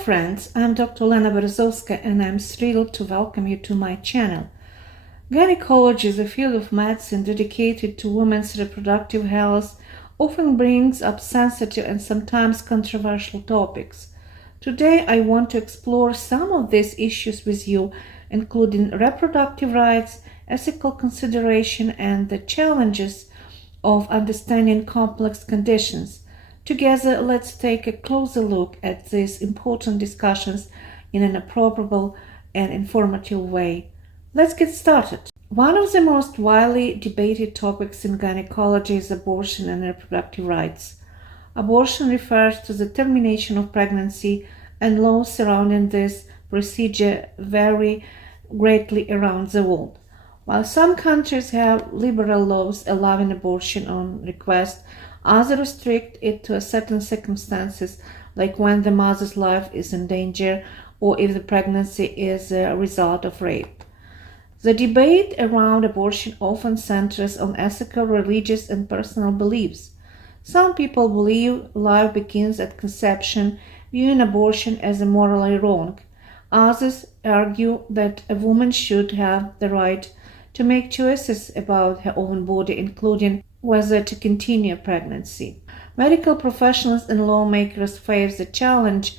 friends, I'm Dr. Lena Berezovska and I'm thrilled to welcome you to my channel. Gynecology is a field of medicine dedicated to women's reproductive health, often brings up sensitive and sometimes controversial topics. Today I want to explore some of these issues with you, including reproductive rights, ethical consideration, and the challenges of understanding complex conditions. Together, let's take a closer look at these important discussions in an appropriate and informative way. Let's get started. One of the most widely debated topics in gynecology is abortion and reproductive rights. Abortion refers to the termination of pregnancy, and laws surrounding this procedure vary greatly around the world. While some countries have liberal laws allowing abortion on request, others restrict it to certain circumstances, like when the mother's life is in danger or if the pregnancy is a result of rape. The debate around abortion often centers on ethical, religious, and personal beliefs. Some people believe life begins at conception, viewing abortion as morally wrong. Others argue that a woman should have the right to make choices about her own body, including whether to continue pregnancy. Medical professionals and lawmakers face the challenge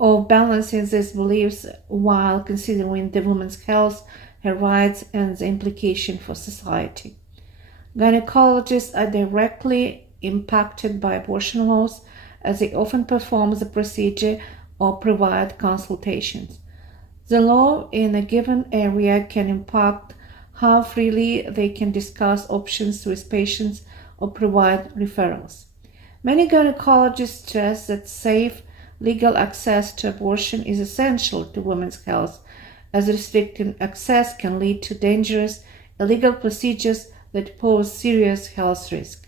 of balancing these beliefs while considering the woman's health, her rights, and the implication for society. Gynecologists are directly impacted by abortion laws, as they often perform the procedure or provide consultations. The law in a given area can impact how freely they can discuss options with patients or provide referrals. Many gynecologists stress that safe, legal access to abortion is essential to women's health, as restricting access can lead to dangerous, illegal procedures that pose serious health risks.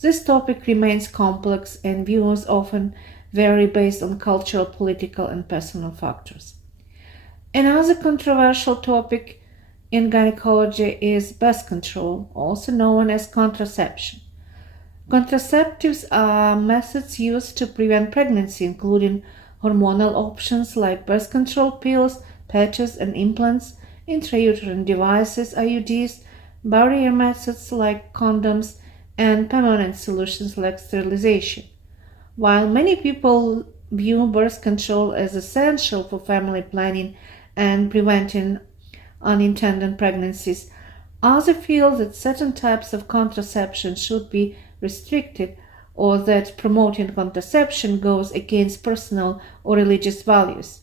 This topic remains complex, and views often vary based on cultural, political, and personal factors. Another controversial topic in gynecology is birth control, also known as contraception. Contraceptives are methods used to prevent pregnancy, including hormonal options like birth control pills, patches and implants, intrauterine devices, IUDs, barrier methods like condoms, and permanent solutions like sterilization. While many people view birth control as essential for family planning and preventing unintended pregnancies, others feel that certain types of contraception should be restricted or that promoting contraception goes against personal or religious values.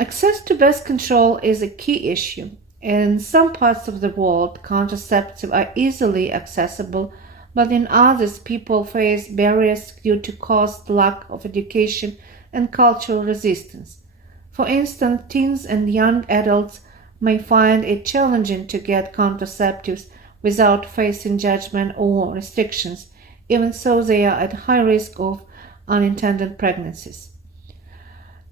Access to birth control is a key issue. In some parts of the world, contraceptives are easily accessible, but in others, people face barriers due to cost, lack of education, and cultural resistance. For instance, teens and young adults may find it challenging to get contraceptives without facing judgment or restrictions, even so they are at high risk of unintended pregnancies.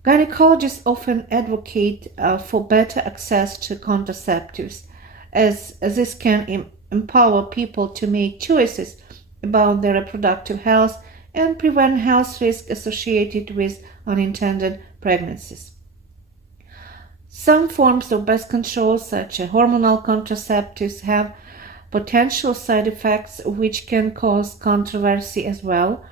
Gynecologists often advocate for better access to contraceptives, as this can empower people to make choices about their reproductive health and prevent health risks associated with unintended pregnancies. Some forms of birth control, such as hormonal contraceptives, have potential side effects which can cause controversy as well.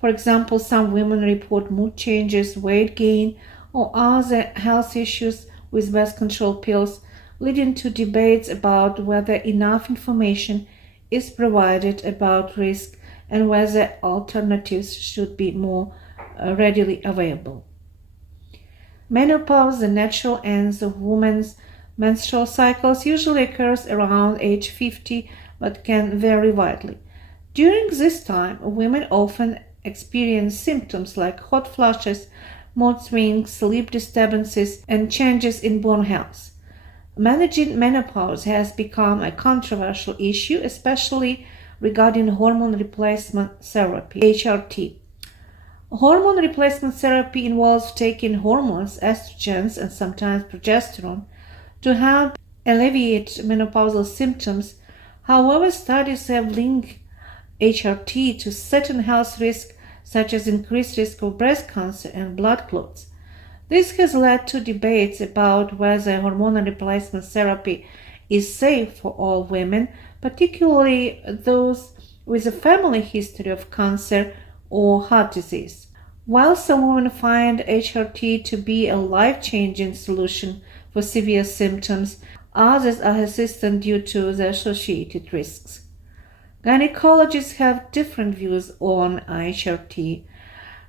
For example, some women report mood changes, weight gain, or other health issues with birth control pills, leading to debates about whether enough information is provided about risk and whether alternatives should be more readily available. Menopause, the natural end of women's menstrual cycles, usually occurs around age 50 but can vary widely. During this time, women often experience symptoms like hot flushes, mood swings, sleep disturbances, and changes in bone health. Managing menopause has become a controversial issue, especially regarding hormone replacement therapy, HRT. Hormone replacement therapy involves taking hormones, estrogens, and sometimes progesterone to help alleviate menopausal symptoms. However, studies have linked HRT to certain health risks such as increased risk of breast cancer and blood clots. This has led to debates about whether hormonal replacement therapy is safe for all women, particularly those with a family history of cancer or heart disease. While some women find HRT to be a life-changing solution for severe symptoms, others are hesitant due to the associated risks. Gynecologists have different views on HRT.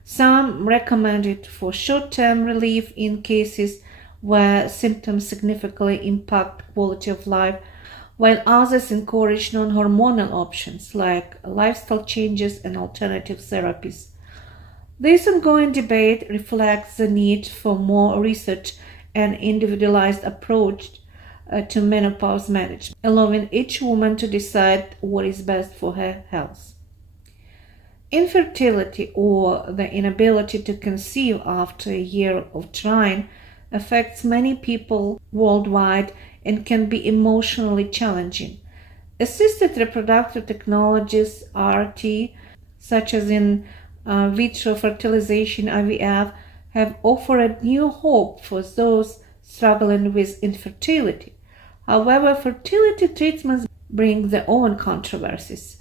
Some recommend it for short-term relief in cases where symptoms significantly impact quality of life, while others encourage non-hormonal options like lifestyle changes and alternative therapies. This ongoing debate reflects the need for more research and individualized approach to menopause management, allowing each woman to decide what is best for her health. Infertility, or the inability to conceive after a year of trying, affects many people worldwide and can be emotionally challenging. Assisted reproductive technologies, RT, such as in vitro fertilization (IVF), have offered new hope for those struggling with infertility. However, fertility treatments bring their own controversies.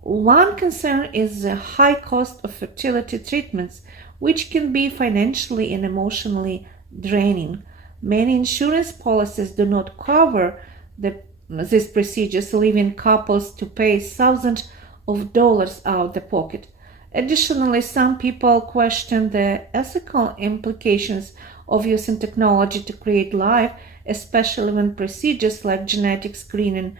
One concern is the high cost of fertility treatments, which can be financially and emotionally draining. Many insurance policies do not cover these procedures, leaving couples to pay thousands of dollars out of pocket. Additionally, some people question the ethical implications of using technology to create life, especially when procedures like genetic screening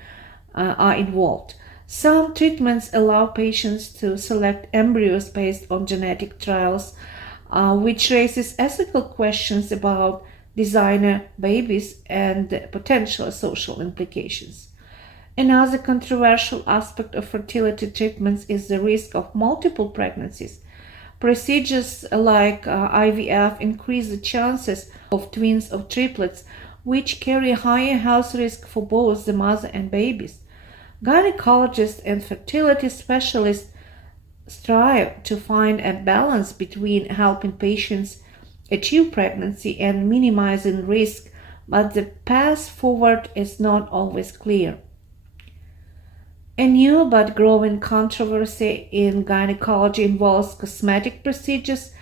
are involved. Some treatments allow patients to select embryos based on genetic trials, which raises ethical questions about designer babies and potential social implications. Another controversial aspect of fertility treatments is the risk of multiple pregnancies. Procedures like IVF increase the chances of twins or triplets, which carry higher health risk for both the mother and babies. Gynecologists and fertility specialists strive to find a balance between helping patients achieve pregnancy and minimizing risk, but the path forward is not always clear. A new but growing controversy in gynecology involves cosmetic procedures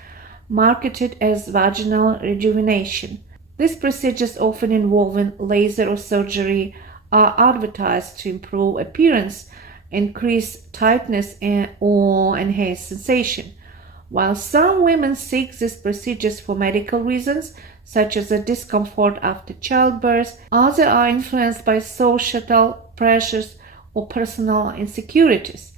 marketed as vaginal rejuvenation. These procedures, often involving laser or surgery, are advertised to improve appearance, increase tightness, or enhance sensation. While some women seek these procedures for medical reasons, such as a discomfort after childbirth, others are influenced by societal pressures or personal insecurities.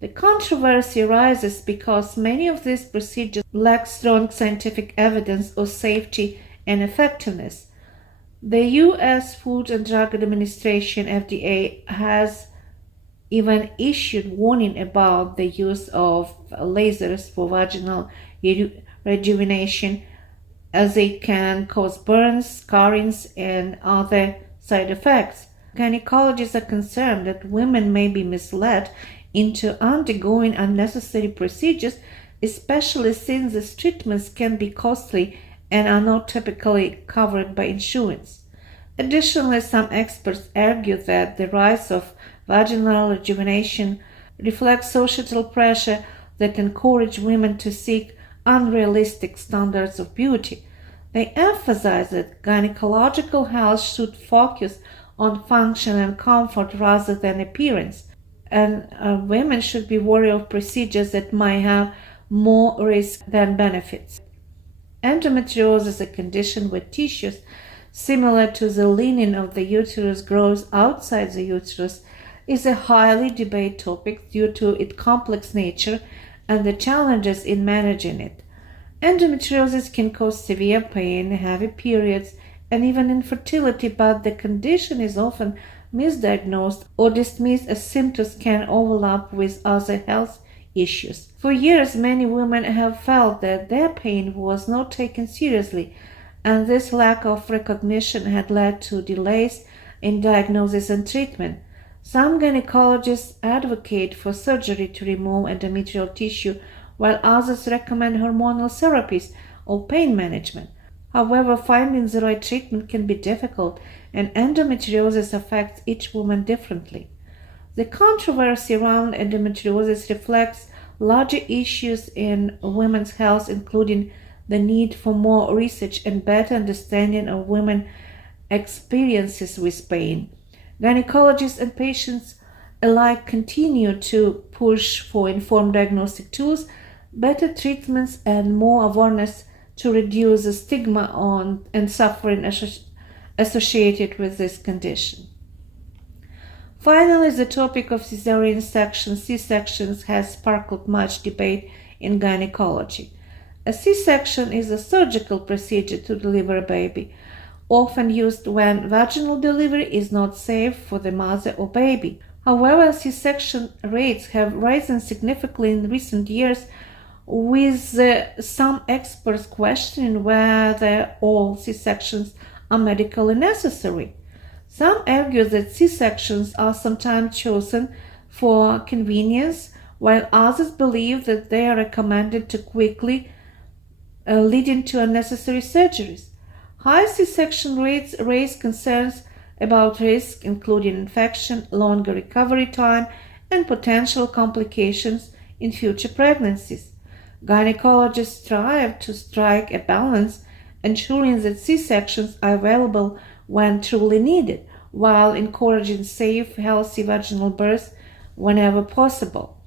The controversy arises because many of these procedures lack strong scientific evidence of safety and effectiveness. The U.S. Food and Drug Administration (FDA) has even issued warning about the use of lasers for vaginal rejuvenation, as they can cause burns, scarrings, and other side effects. Gynecologists are concerned that women may be misled into undergoing unnecessary procedures, especially since these treatments can be costly and are not typically covered by insurance. Additionally, some experts argue that the rise of vaginal rejuvenation reflects societal pressure that encourage women to seek unrealistic standards of beauty. They emphasize that gynecological health should focus on function and comfort rather than appearance, and women should be wary of procedures that might have more risk than benefits. Endometriosis, a condition where tissues similar to the lining of the uterus grows outside the uterus, is a highly debated topic due to its complex nature and the challenges in managing it. Endometriosis can cause severe pain, heavy periods, and even infertility, but the condition is often misdiagnosed or dismissed as symptoms can overlap with other health issues. For years, many women have felt that their pain was not taken seriously, and this lack of recognition had led to delays in diagnosis and treatment. Some gynecologists advocate for surgery to remove endometrial tissue, while others recommend hormonal therapies or pain management. However, finding the right treatment can be difficult, and endometriosis affects each woman differently. The controversy around endometriosis reflects larger issues in women's health, including the need for more research and better understanding of women's experiences with pain. Gynecologists and patients alike continue to push for informed diagnostic tools, better treatments, and more awareness to reduce the stigma on and suffering associated with this condition. Finally, the topic of cesarean sections, C-sections, has sparked much debate in gynecology. A C-section is a surgical procedure to deliver a baby, often used when vaginal delivery is not safe for the mother or baby. However, C-section rates have risen significantly in recent years, with some experts questioning whether all C-sections are medically necessary. Some argue that C-sections are sometimes chosen for convenience, while others believe that they are recommended too quickly, leading to unnecessary surgeries. High C-section rates raise concerns about risk, including infection, longer recovery time, and potential complications in future pregnancies. Gynecologists strive to strike a balance, ensuring that C-sections are available when truly needed, while encouraging safe, healthy vaginal births whenever possible.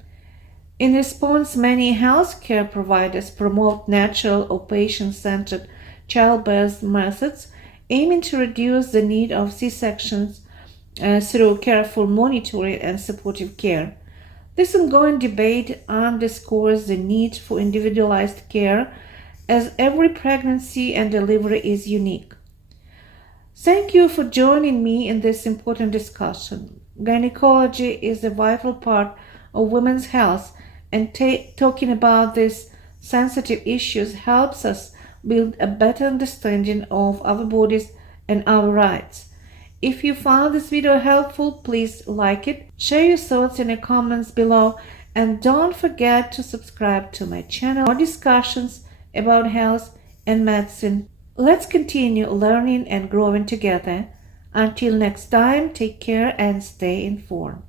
In response, many healthcare providers promote natural or patient-centered childbirth methods, aiming to reduce the need of C-sections through careful monitoring and supportive care. This ongoing debate underscores the need for individualized care, as every pregnancy and delivery is unique. Thank you for joining me in this important discussion. Gynecology is a vital part of women's health, and talking about these sensitive issues helps us build a better understanding of our bodies and our rights. If you found this video helpful, please like it, share your thoughts in the comments below, and don't forget to subscribe to my channel for more discussions about health and medicine. Let's continue learning and growing together. Until next time, take care and stay informed.